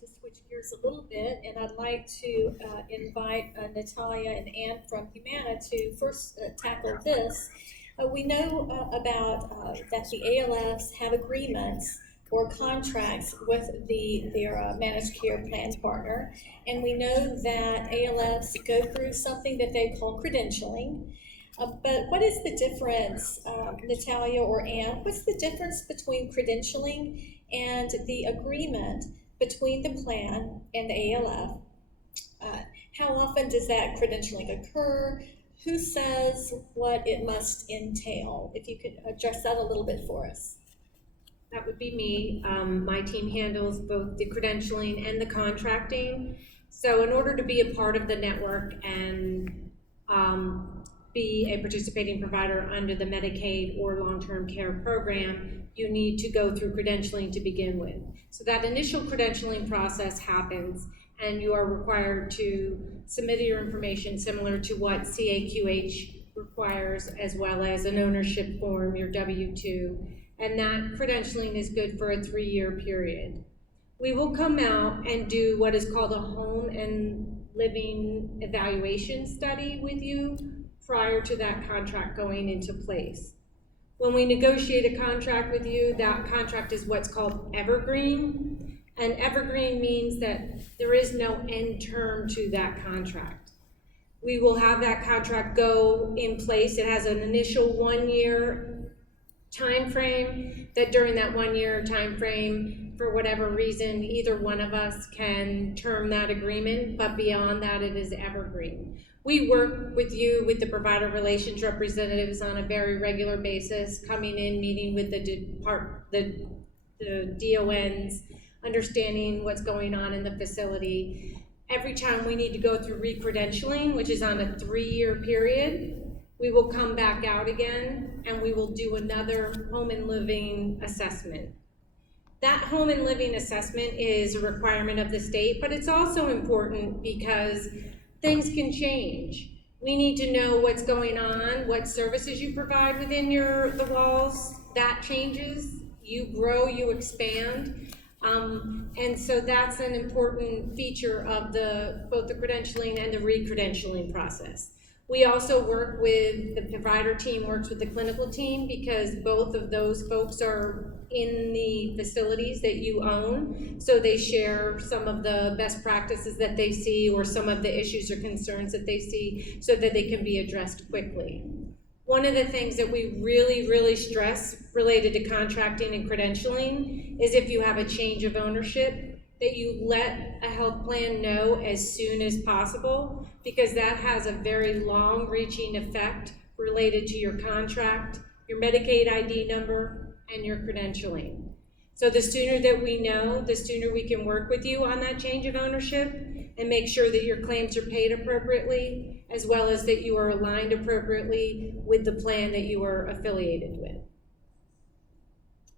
to switch gears a little bit, and I'd like to invite Natalia and Ann from Humana to first tackle this. We know about that the ALFs have agreements or contracts with their managed care plan partner, and we know that ALFs go through something that they call credentialing. But what is the difference, Natalia or Ann, what's the difference between credentialing and the agreement between the plan and the ALF? How often does that credentialing occur? Who says what it must entail? If you could address that a little bit for us. That would be me. My team handles both the credentialing and the contracting. So in order to be a part of the network and be a participating provider under the Medicaid or long-term care program, you need to go through credentialing to begin with. So that initial credentialing process happens, and you are required to submit your information similar to what CAQH requires, as well as an ownership form, your W-2, and that credentialing is good for a 3-year period. We will come out and do what is called a home and living evaluation study with you prior to that contract going into place. When we negotiate a contract with you, that contract is what's called evergreen. And evergreen means that there is no end term to that contract. We will have that contract go in place. It has an initial 1-year time frame, that during that 1-year time frame, for whatever reason, either one of us can term that agreement, but beyond that, it is evergreen. We work with you, with the provider relations representatives on a very regular basis, coming in, meeting with the DONs, understanding what's going on in the facility. Every time we need to go through re-credentialing, which is on a 3-year period, we will come back out again and we will do another home and living assessment. That home and living assessment is a requirement of the state, but it's also important because things can change. We need to know what's going on, what services you provide within the walls. That changes. You grow, you expand. And so that's an important feature of both the credentialing and the re-credentialing process. We also work with, the provider team works with the clinical team, because both of those folks are in the facilities that you own. So they share some of the best practices that they see, or some of the issues or concerns that they see, so that they can be addressed quickly. One of the things that we really, really stress related to contracting and credentialing is if you have a change of ownership, that you let a health plan know as soon as possible, because that has a very long-reaching effect related to your contract, your Medicaid ID number, and your credentialing. So the sooner that we know, the sooner we can work with you on that change of ownership and make sure that your claims are paid appropriately, as well as that you are aligned appropriately with the plan that you are affiliated with.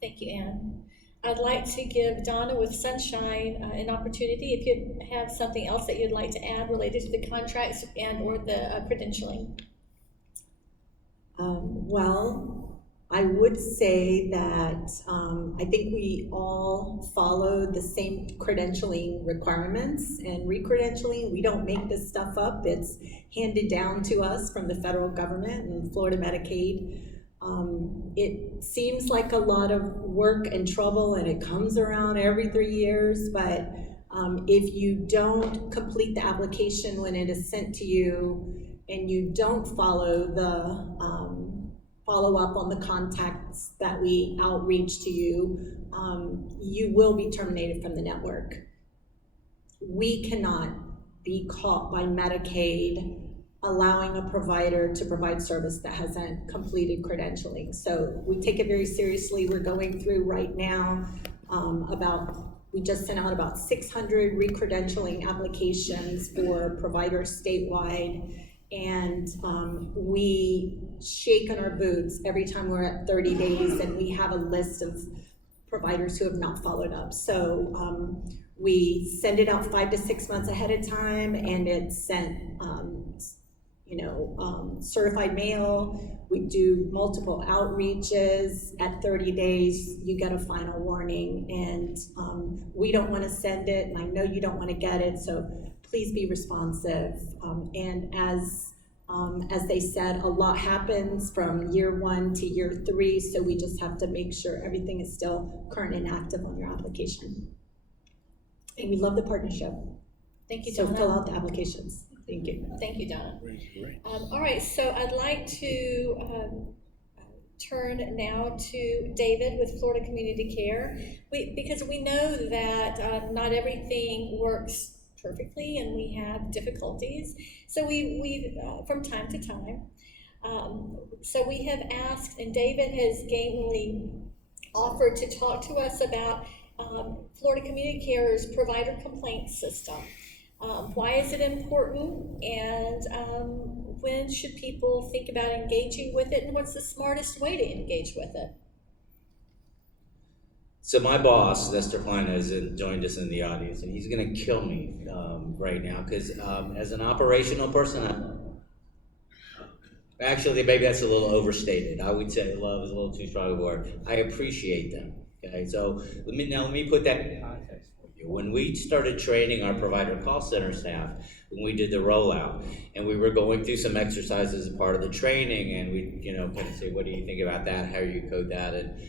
Thank you, Ann. I'd like to give Donna with Sunshine an opportunity if you have something else that you'd like to add related to the contracts and or the credentialing. Well, I would say that I think we all follow the same credentialing requirements and re-credentialing. We don't make this stuff up. It's handed down to us from the federal government and Florida Medicaid. It seems like a lot of work and trouble, and it comes around every 3 years, but if you don't complete the application when it is sent to you, and you don't follow the follow-up on the contacts that we outreach to you, you will be terminated from the network. We cannot be caught by Medicaid allowing a provider to provide service that hasn't completed credentialing. So we take it very seriously. We're going through right now we just sent out about 600 re-credentialing applications for providers statewide, and we shake on our boots every time we're at 30 days and we have a list of providers who have not followed up. So we send it out 5 to 6 months ahead of time, and it's sent certified mail. We do multiple outreaches. At 30 days, you get a final warning, and we don't want to send it, and I know you don't want to get it, so please be responsive. And as they said, a lot happens from year 1 to year 3, so we just have to make sure everything is still current and active on your application. And we love the partnership. Thank you, So Donna. fill out the applications. Thank you. Thank you, Donna. Great. All right, so I'd like to turn now to David with Florida Community Care. Because we know that not everything works perfectly and we have difficulties. So we from time to time. So we have asked, and David has gamely offered to talk to us about Florida Community Care's provider complaint system. Why is it important, and when should people think about engaging with it, and what's the smartest way to engage with it? So my boss, Lester Klein, has joined us in the audience, and he's going to kill me right now because as an operational person, actually maybe that's a little overstated. I would say love is a little too strong a word. I appreciate them. Okay, so let me put that in context for you. When we started training our provider call center staff, when we did the rollout, and we were going through some exercises as part of the training, and we kind of say, what do you think about that? How do you code that? And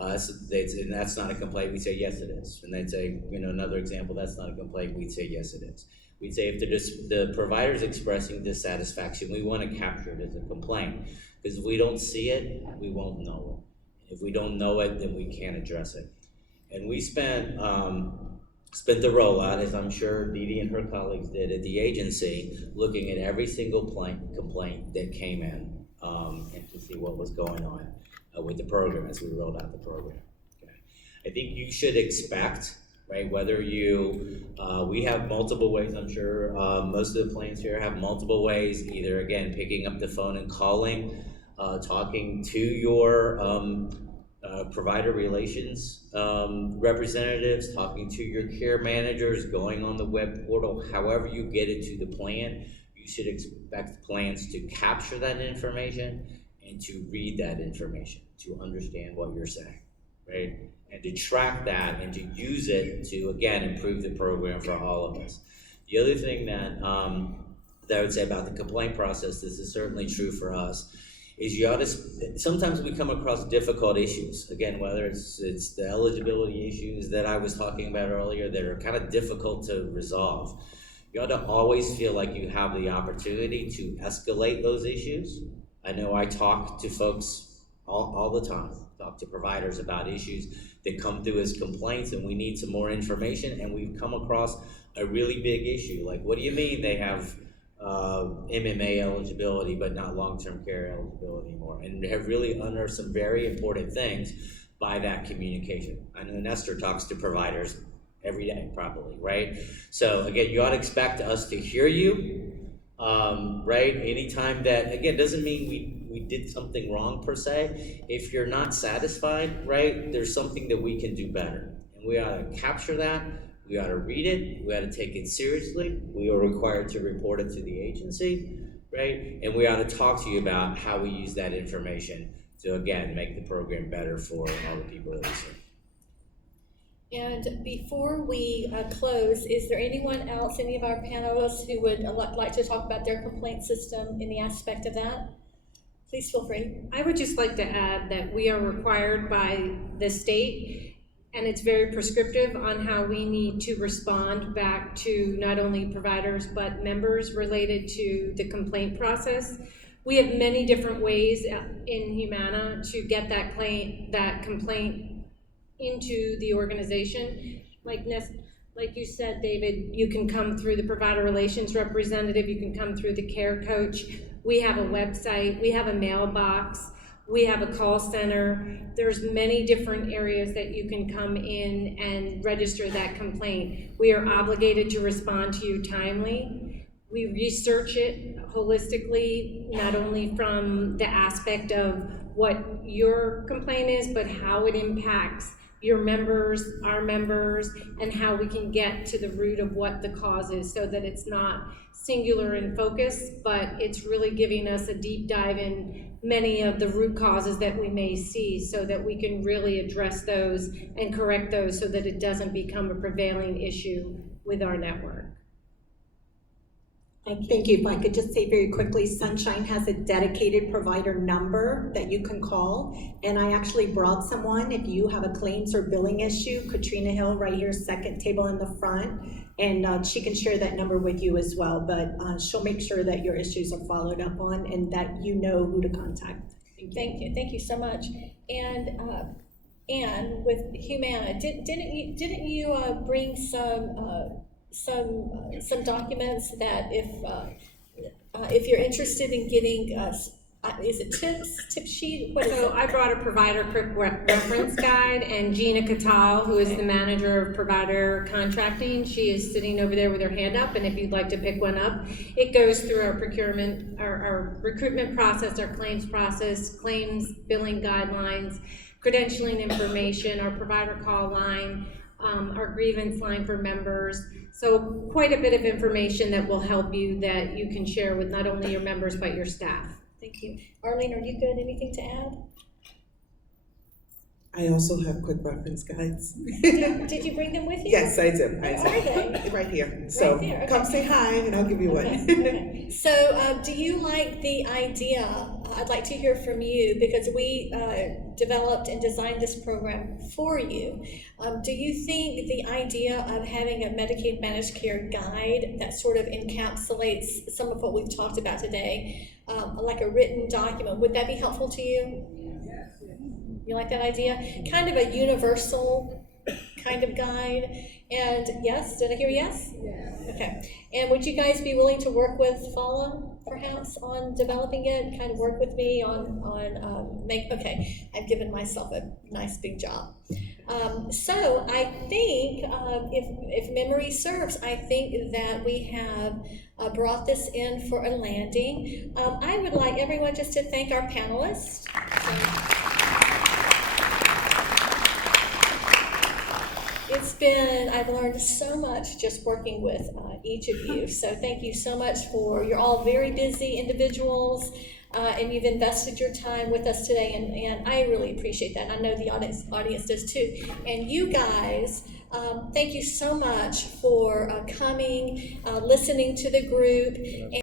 and that's not a complaint. We say, yes, it is. And they'd say, another example, that's not a complaint. We'd say, yes, it is. We'd say if the provider's expressing dissatisfaction, we want to capture it as a complaint. Because if we don't see it, we won't know it. If we don't know it, then we can't address it. And we spent the rollout, as I'm sure Dee Dee and her colleagues did at the agency, looking at every single complaint that came in and to see what was going on with the program as we rolled out the program. Okay. I think you should expect, right, whether we have multiple ways, I'm sure most of the plans here have multiple ways, either again, picking up the phone and calling, talking to your provider relations representatives, talking to your care managers, going on the web portal, however you get it to the plan, you should expect plans to capture that information and to read that information, to understand what you're saying, right? And to track that and to use it to, again, improve the program for all of us. The other thing that I would say about the complaint process, this is certainly true for us, is sometimes we come across difficult issues. Again, whether it's the eligibility issues that I was talking about earlier that are kind of difficult to resolve. You ought to always feel like you have the opportunity to escalate those issues. I know I talk to folks all the time, talk to providers about issues that come through as complaints, and we need some more information, and we've come across a really big issue. Like, what do you mean they have MMA eligibility but not long-term care eligibility anymore? And have really unearthed some very important things by that communication. I know Nestor talks to providers every day, probably, right? So again, you ought to expect us to hear you, right? Anytime that, again, doesn't mean we did something wrong per se. If you're not satisfied, right, there's something that we can do better. And we ought to capture that. We ought to read it. We ought to take it seriously. We are required to report it to the agency, right? And we ought to talk to you about how we use that information to, again, make the program better for all the people that we serve. And before we close, is there anyone else, any of our panelists who would like to talk about their complaint system in the aspect of that? Please feel free. I would just like to add that we are required by the state, and it's very prescriptive on how we need to respond back to not only providers but members related to the complaint process. We have many different ways in Humana to get that complaint into the organization. Like you said, David, you can come through the provider relations representative, you can come through the care coach. We have a website, we have a mailbox, we have a call center. There's many different areas that you can come in and register that complaint. We are obligated to respond to you timely. We research it holistically, not only from the aspect of what your complaint is, but how it impacts your members, our members, and how we can get to the root of what the cause is, so that it's not singular in focus, but it's really giving us a deep dive in many of the root causes that we may see, so that we can really address those and correct those so that it doesn't become a prevailing issue with our network. Thank you. If I could just say very quickly, Sunshine has a dedicated provider number that you can call. And I actually brought someone, if you have a claims or billing issue, Katrina Hill right here, second table in the front. And she can share that number with you as well. But she'll make sure that your issues are followed up on and that you know who to contact. Thank you so much. And Anne, with Humana, didn't you bring some documents that if you're interested in getting is it tip sheet? What is So it? I brought a provider quick reference guide, and Gina Catal, who is the manager of provider contracting, she is sitting over there with her hand up, and if you'd like to pick one up, it goes through our procurement, our recruitment process, our claims process, claims billing guidelines, credentialing information, our provider call line, our grievance line for members. So quite a bit of information that will help you, that you can share with not only your members but your staff. Thank you. Arlene, are you good? Anything to add? I also have quick reference guides. Did you bring them with you? Yes, I do. Where are they? Right here. So Right there, okay. come say hi and I'll give you one. Okay. So do you like the idea, I'd like to hear from you, because we developed and designed this program for you. Do you think the idea of having a Medicaid managed care guide that sort of encapsulates some of what we've talked about today, like a written document, would that be helpful to you? You like that idea? Kind of a universal kind of guide. And yes, did I hear yes? Yes. Okay. And would you guys be willing to work with FALA perhaps on developing it? Kind of work with me on okay, I've given myself a nice big job. So I think if memory serves, I think that we have brought this in for a landing. I would like everyone just to thank our panelists. I've learned so much just working with each of you. So thank you so much you're all very busy individuals, and you've invested your time with us today, and I really appreciate that. And I know the audience does too. And you guys, thank you so much for coming, listening to the group.